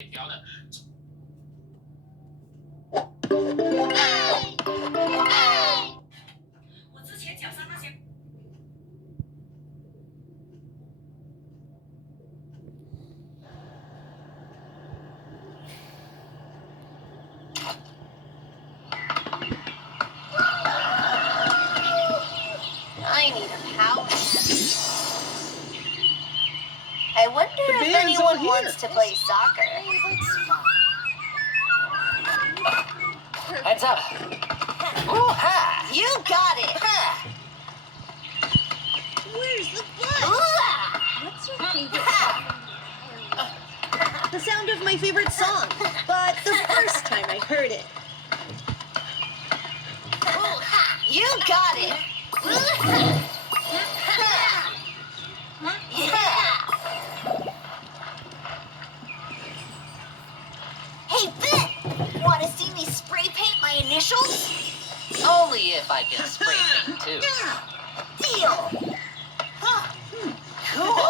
I need a power. I wonder if anyone wants to play soccer. Heads up. Ooh-ha! You got it. Where's the bus? What's your favorite song? The sound of my favorite song, but the first time I heard it. You got it. Hey, Ben! Want to see me spray paint my initials? Only if I can spray paint too. Deal! Cool!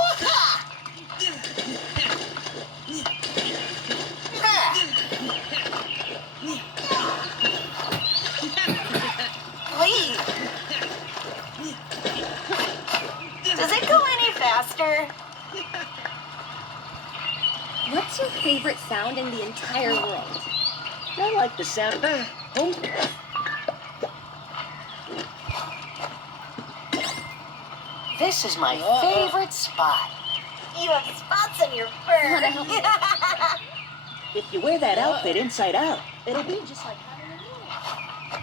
Wait! Does it go any faster? What's your favorite sound in the entire world? I like the sound. This is my favorite spot. You have spots on your fur. Wanna help me? If you wear that outfit inside out, it'll be just like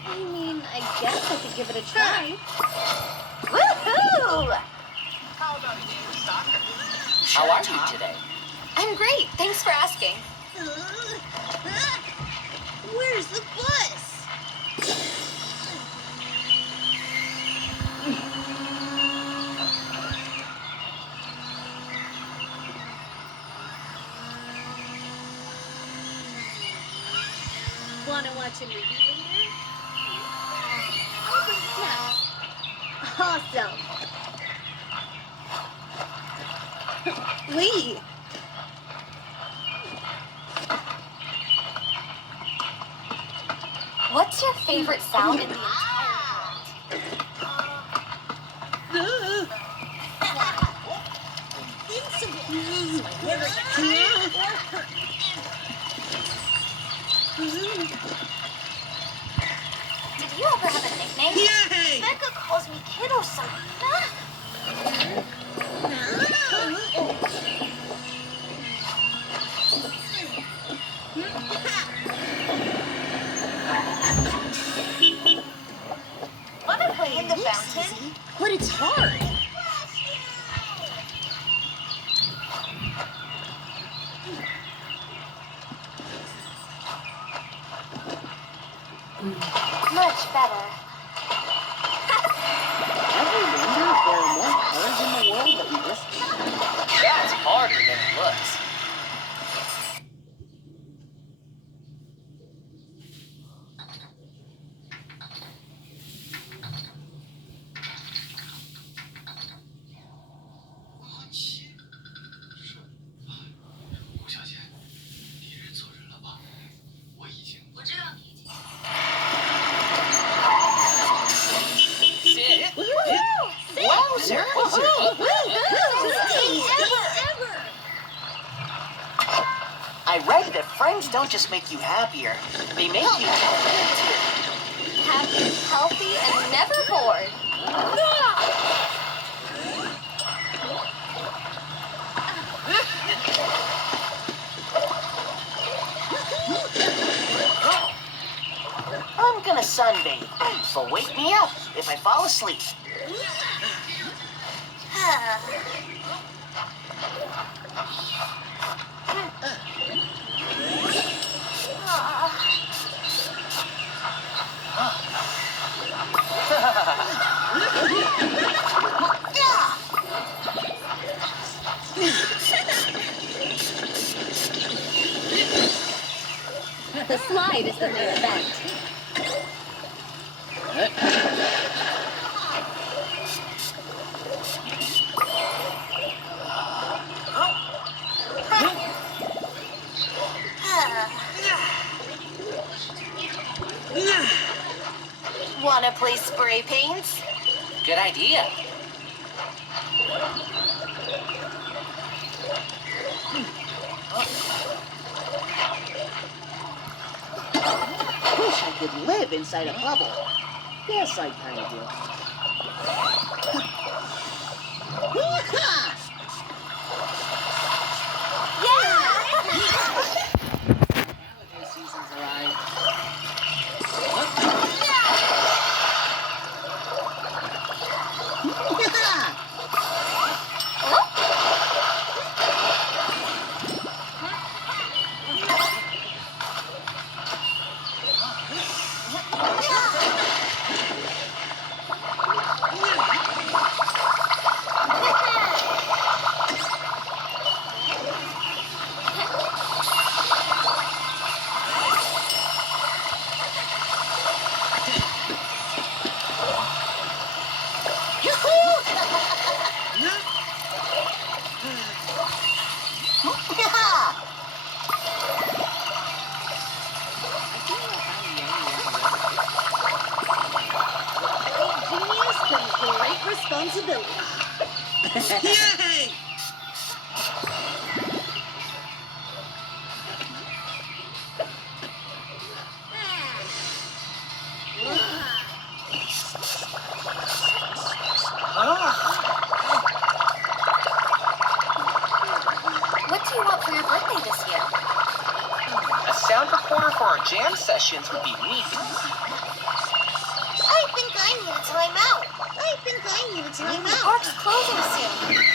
I mean, I guess I could give it a try. Woohoo! How are you today? I'm great. Thanks for asking. Where's the bus? Wanna watch a movie later? Open snacks. Awesome. Lee. What's your favorite sound in the entire world? Invincible. My favorite Did you ever have a nickname? Yay! Becca calls me Kiddo-san. Wanna play in the fountain? But it's hard. Much better. Ever wonder if there are more colors in the world that we just... That's harder than it looks. Wowzer! I read that friends don't just make you happier, they make you Happy, healthy, and never bored. I'm gonna sunbathe, so wake me up if I fall asleep. The slide is the main event. Wanna play spray paints? Good idea. Wish I could live inside a bubble. Yes, I kind of do. Yeehaw! Holiday season's arrived. Yeehaw! Genius comes great responsibility. Yay! What do you want for your birthday this year? A sound recorder for our jam sessions would be neat. I think I need a timeout. I think I need a The timeout. park's closing soon.